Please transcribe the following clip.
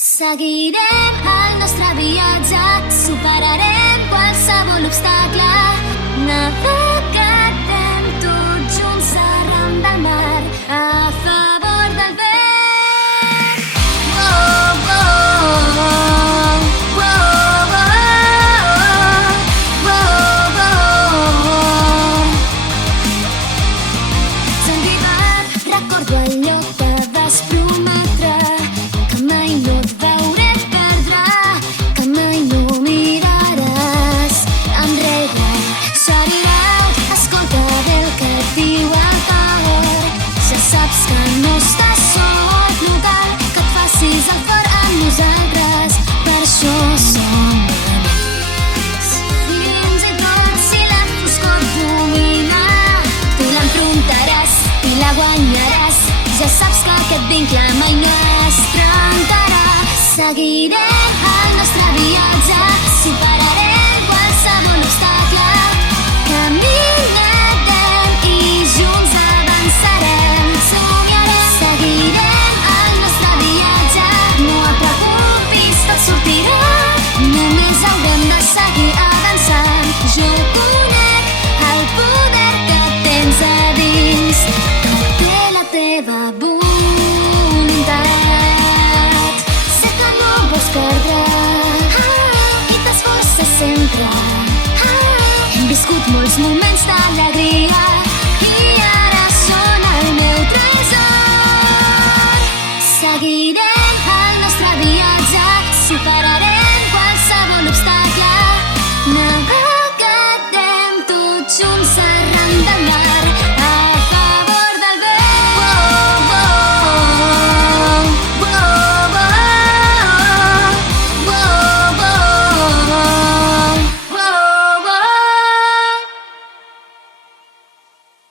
Seguirem el nostre viatge, superarem qualsevol obstacle. Navegarem tots junts arran del mar, a favor del vent. Oh, oh, oh, oh, oh, oh, oh, oh. S'ha arribat, recordo allò que vas prometre, que mai no et veuré perdre, que mai no miraràs enrere. Xarirat, escolta bé el que et diu el cor. Ja saps que no estàs sol, no cal que et facis el fort amb nosaltres, per això som amics. Fins i tot si la foscor domina, tu l'enfrontaràs i la guanyaràs. Ja saps que aquest vincle mai no es trencarà. Seguirem el nostre viatge, superarem qualsevol obstacle. Caminarem i junts avançarem. Somiarem. Seguirem el nostre viatge, no et preocupis, tot sortirà. Només haurem de seguir avançant. Jo conec el poder que tens a dins, que té la teva voluntat. Sé que no vols perdre, i t'esforces sempre. Hem viscut molts moments d'alegria,